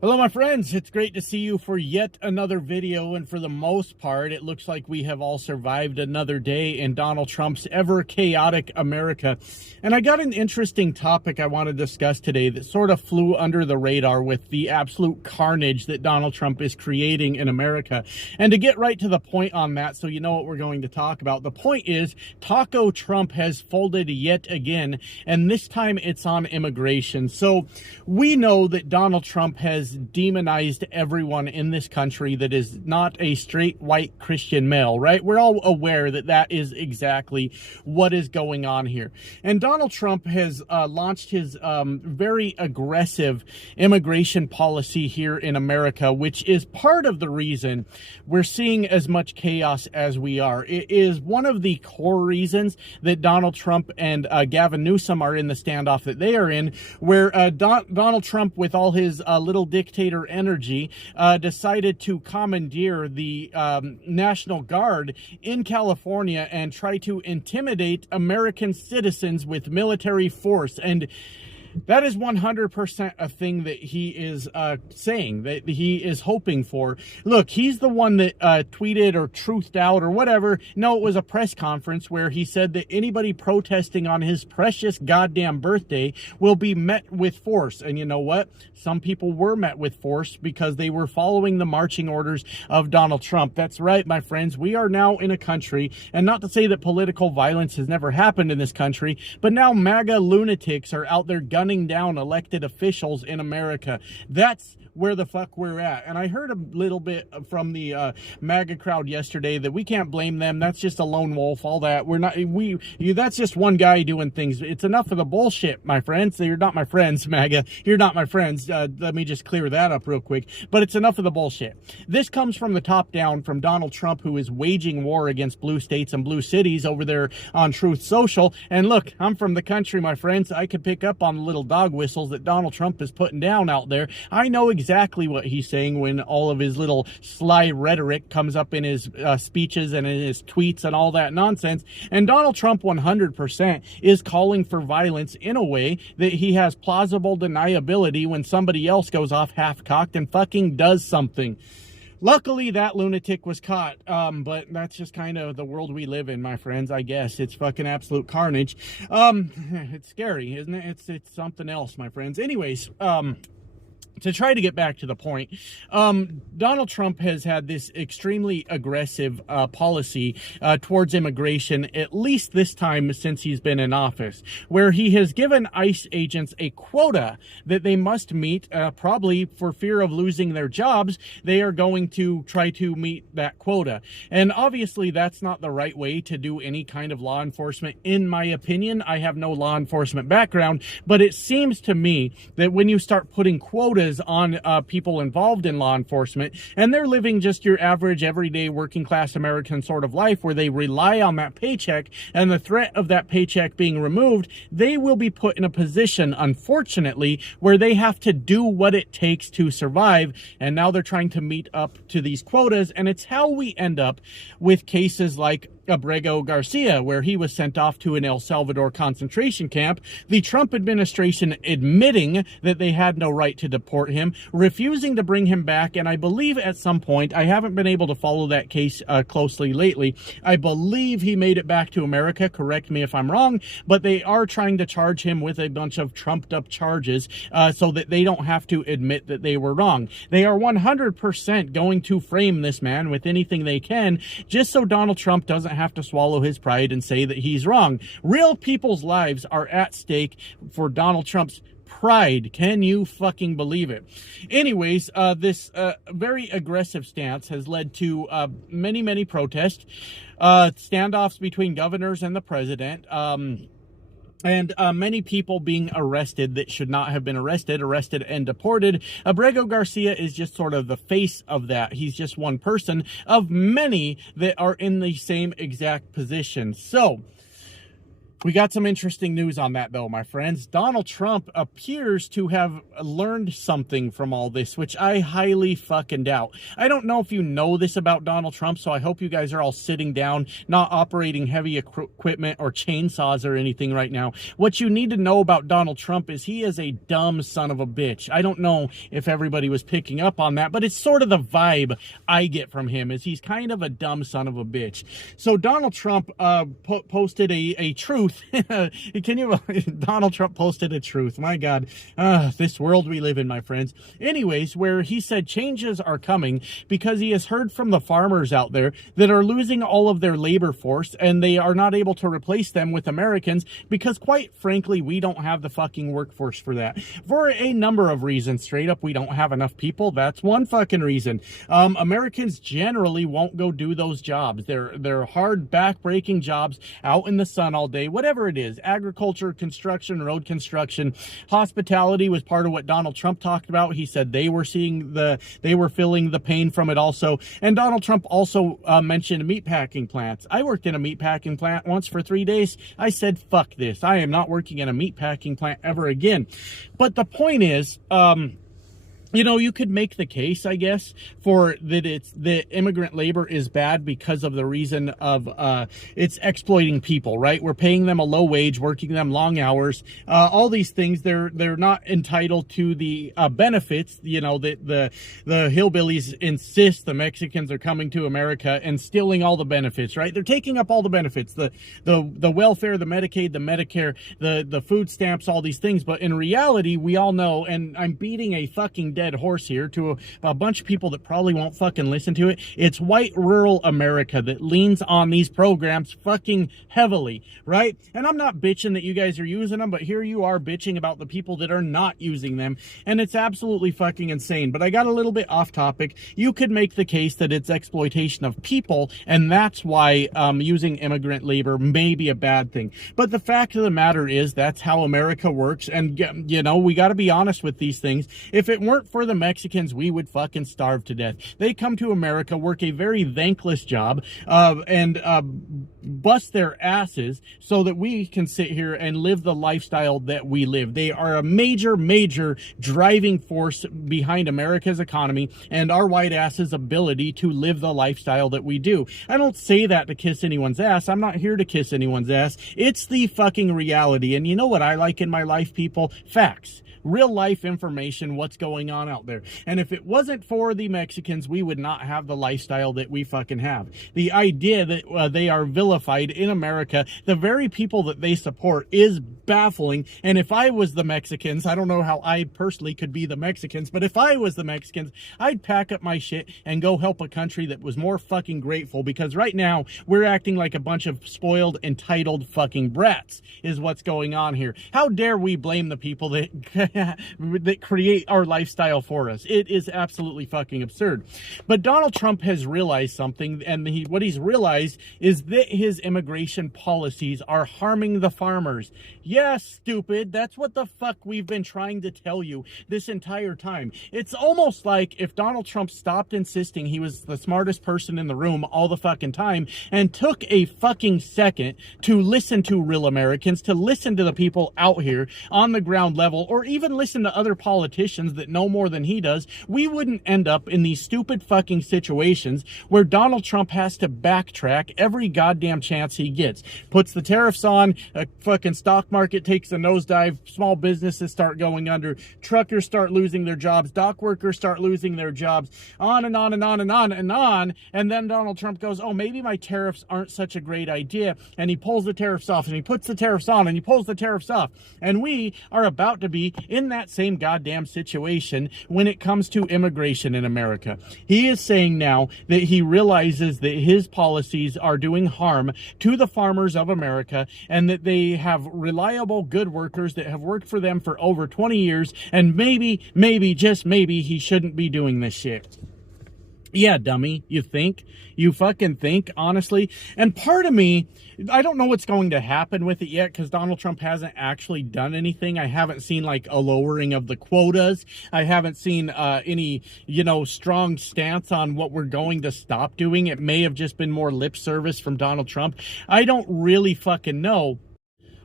Hello, my friends. It's great to see you for yet another video, and for the most part, it looks like we have all survived another day in Donald Trump's ever-chaotic America. And I got an interesting topic I want to discuss today that sort of flew under the radar with the absolute carnage that Donald Trump is creating in America. And to get right to the point on that, so you know what we're going to talk about, the point is Taco Trump has folded yet again, and this time it's on immigration. So we know that Donald Trump has demonized everyone in this country that is not a straight white Christian male, right? We're all aware that that is exactly what is going on here. And Donald Trump has launched his very aggressive immigration policy here in America, which is part of the reason we're seeing as much chaos as we are. It is one of the core reasons that Donald Trump and Gavin Newsom are in the standoff that they are in, where Donald Trump, with all his little dictator energy, decided to commandeer the National Guard in California and try to intimidate American citizens with military force. And that is 100% a thing that he is saying, that he is hoping for. Look, he's the one that tweeted or truthed out or whatever. No, it was a press conference where he said that anybody protesting on his precious goddamn birthday will be met with force. And you know what? Some people were met with force because they were following the marching orders of Donald Trump. That's right, my friends. We are now in a country, and not to say that political violence has never happened in this country, but now MAGA lunatics are out there gunning down elected officials in America. That's where the fuck we're at. And I heard a little bit from the MAGA crowd yesterday that we can't blame them. That's just a lone wolf, all that. That's just one guy doing things. It's enough of the bullshit, my friends. You're not my friends, MAGA. You're not my friends. Let me just clear that up real quick. But it's enough of the bullshit. This comes from the top down, from Donald Trump, who is waging war against blue states and blue cities over there on Truth Social. And look, I'm from the country, my friends. I could pick up on the little dog whistles that Donald Trump is putting down out there. I know exactly what he's saying when all of his little sly rhetoric comes up in his speeches and in his tweets and all that nonsense. And Donald Trump 100% is calling for violence in a way that he has plausible deniability when somebody else goes off half-cocked and fucking does something. Luckily, that lunatic was caught, but that's just kind of the world we live in, my friends, I guess. It's fucking absolute carnage. It's scary, isn't it? It's something else, my friends. Anyways, to try to get back to the point, Donald Trump has had this extremely aggressive policy towards immigration, at least this time since he's been in office, where he has given ICE agents a quota that they must meet, probably for fear of losing their jobs. They are going to try to meet that quota. And obviously, that's not the right way to do any kind of law enforcement, in my opinion. I have no law enforcement background, but it seems to me that when you start putting quotas on people involved in law enforcement, and they're living just your average everyday working class American sort of life where they rely on that paycheck and the threat of that paycheck being removed, they will be put in a position, unfortunately, where they have to do what it takes to survive. And now they're trying to meet up to these quotas, and it's how we end up with cases like Abrego Garcia, where he was sent off to an El Salvador concentration camp, the Trump administration admitting that they had no right to deport him, refusing to bring him back, and I believe at some point, I haven't been able to follow that case closely lately, I believe he made it back to America, correct me if I'm wrong, but they are trying to charge him with a bunch of trumped up charges so that they don't have to admit that they were wrong. They are 100% going to frame this man with anything they can, just so Donald Trump doesn't have to swallow his pride and say that he's wrong. Real people's lives are at stake for Donald Trump's pride. Can you fucking believe it? Anyways, this very aggressive stance has led to many protests, standoffs between governors and the president, and many people being arrested that should not have been arrested and deported. Abrego Garcia is just sort of the face of that. He's just one person of many that are in the same exact position. So, We got some interesting news on that, though, my friends. Donald Trump appears to have learned something from all this, which I highly fucking doubt. I don't know if you know this about Donald Trump, so I hope you guys are all sitting down, not operating heavy equipment or chainsaws or anything right now. What you need to know about Donald Trump is he is a dumb son of a bitch. I don't know if everybody was picking up on that, but it's sort of the vibe I get from him, is he's kind of a dumb son of a bitch. So Donald Trump posted a truth. Can you? Donald Trump posted a truth. My God, this world we live in, my friends. Anyways, where he said changes are coming because he has heard from the farmers out there that are losing all of their labor force and they are not able to replace them with Americans because, quite frankly, we don't have the fucking workforce for that. For a number of reasons. Straight up, we don't have enough people. That's one fucking reason. Americans generally won't go do those jobs. They're hard, back-breaking jobs out in the sun all day. Whatever it is, agriculture, construction, road construction, hospitality was part of what Donald Trump talked about. He said they were feeling the pain from it also. And Donald Trump also mentioned meatpacking plants. I worked in a meatpacking plant once for 3 days. I said, fuck this. I am not working in a meatpacking plant ever again. But the point is, you know, you could make the case, I guess, for that immigrant labor is bad because of the reason of it's exploiting people, right? We're paying them a low wage, working them long hours, all these things. They're not entitled to the benefits. You know, the hillbillies insist the Mexicans are coming to America and stealing all the benefits, right? They're taking up all the benefits, the welfare, the Medicaid, the Medicare, the food stamps, all these things. But in reality, we all know, and I'm beating a fucking dead horse here to a bunch of people that probably won't fucking listen to it. It's white rural America that leans on these programs fucking heavily, right? And I'm not bitching that you guys are using them, but here you are bitching about the people that are not using them, and it's absolutely fucking insane. But I got a little bit off topic. You could make the case that it's exploitation of people, and that's why using immigrant labor may be a bad thing. But the fact of the matter is that's how America works, and you know, we got to be honest with these things. If it weren't for the Mexicans, we would fucking starve to death. They come to America, work a very thankless job, and bust their asses so that we can sit here and live the lifestyle that we live. They are a major driving force behind America's economy and our white asses' ability to live the lifestyle that we do. I don't say that to kiss anyone's ass. I'm not here to kiss anyone's ass. It's the fucking reality. And you know what I like in my life, people? Facts. Real life information, what's going on out there. And if it wasn't for the Mexicans, we would not have the lifestyle that we fucking have. The idea that they are vilified in America, the very people that they support, is baffling. And if I was the Mexicans, I don't know how I personally could be the Mexicans, but if I was the Mexicans, I'd pack up my shit and go help a country that was more fucking grateful, because right now we're acting like a bunch of spoiled, entitled fucking brats is what's going on here. How dare we blame the people that that create our lifestyle for us? It is absolutely fucking absurd. But Donald Trump has realized something, and what he's realized is that his immigration policies are harming the farmers. Yes, stupid. That's what the fuck we've been trying to tell you this entire time. It's almost like if Donald Trump stopped insisting he was the smartest person in the room all the fucking time and took a fucking second to listen to real Americans, to listen to the people out here on the ground level, or even listen to other politicians that know more than he does, we wouldn't end up in these stupid fucking situations where Donald Trump has to backtrack every goddamn chance he gets. Puts the tariffs on, a fucking stock market takes a nosedive, small businesses start going under, truckers start losing their jobs, dock workers start losing their jobs, on and on and on and on and on. And then Donald Trump goes, oh, maybe my tariffs aren't such a great idea. And he pulls the tariffs off, and he puts the tariffs on, and he pulls the tariffs off. And we are about to be in that same goddamn situation when it comes to immigration in America. He is saying now that he realizes that his policies are doing harm to the farmers of America, and that they have reliable, good workers that have worked for them for over 20 years, and maybe, just maybe, he shouldn't be doing this shit. Yeah, dummy, you think? You fucking think, honestly? And part of me, I don't know what's going to happen with it yet, because Donald Trump hasn't actually done anything. I haven't seen, like, a lowering of the quotas. I haven't seen any, strong stance on what we're going to stop doing. It may have just been more lip service from Donald Trump. I don't really fucking know.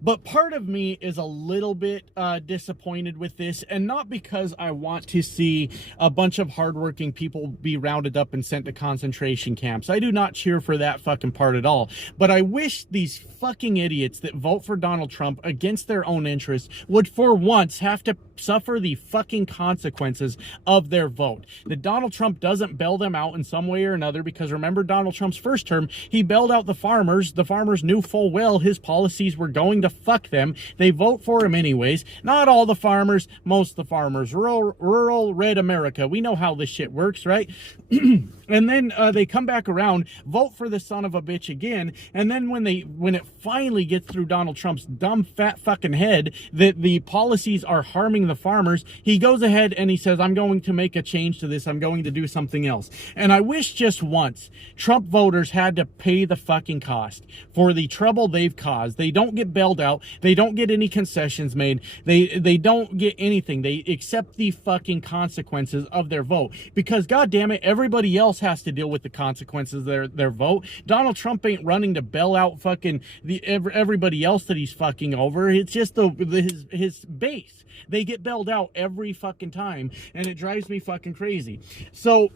But part of me is a little bit disappointed with this, and not because I want to see a bunch of hardworking people be rounded up and sent to concentration camps. I do not cheer for that fucking part at all. But I wish these fucking idiots that vote for Donald Trump against their own interests would for once have to suffer the fucking consequences of their vote. That Donald Trump doesn't bail them out in some way or another, because remember Donald Trump's first term, he bailed out the farmers. The farmers knew full well his policies were going to fuck them. They vote for him anyways. Not all the farmers, most of the farmers. Rural red America. We know how this shit works, right? And then they come back around, vote for the son of a bitch again, and then when it finally gets through Donald Trump's dumb fat fucking head that the policies are harming the farmers, he goes ahead and he says, I'm going to make a change to this. I'm going to do something else. And I wish just once Trump voters had to pay the fucking cost for the trouble they've caused. They don't get bailed out. They don't get any concessions made. They don't get anything. They accept the fucking consequences of their vote, because God damn it, everybody else has to deal with the consequences of their vote. Donald Trump ain't running to bail out fucking everybody else that he's fucking over. It's just his base. They get bailed out every fucking time, and it drives me fucking crazy. So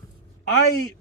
I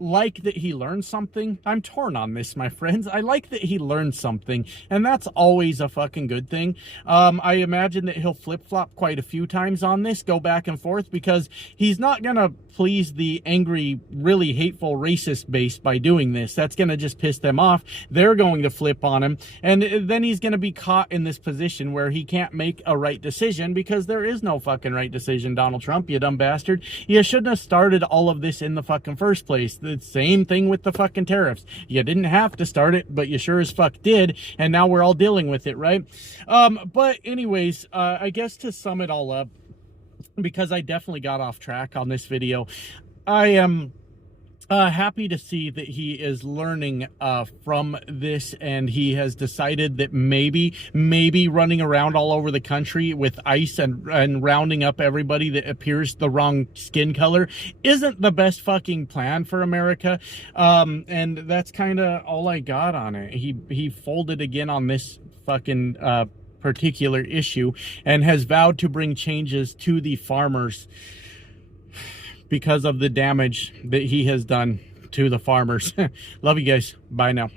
like that he learned something. I'm torn on this, my friends. I like that he learned something, and that's always a fucking good thing. I imagine that he'll flip-flop quite a few times on this, go back and forth, because he's not gonna please the angry, really hateful racist base by doing this. That's gonna just piss them off. They're going to flip on him, and then he's gonna be caught in this position where he can't make a right decision, because there is no fucking right decision, Donald Trump, you dumb bastard. You shouldn't have started all of this in the fucking first place. The same thing with the fucking tariffs. You didn't have to start it, but you sure as fuck did, and now we're all dealing with it, right? But anyways, I guess to sum it all up, because I definitely got off track on this video, I am happy to see that he is learning from this, and he has decided that maybe running around all over the country with ICE and rounding up everybody that appears the wrong skin color isn't the best fucking plan for America. And that's kind of all I got on it. He folded again on this fucking particular issue, and has vowed to bring changes to the farmers because of the damage that he has done to the farmers. Love you guys. Bye now.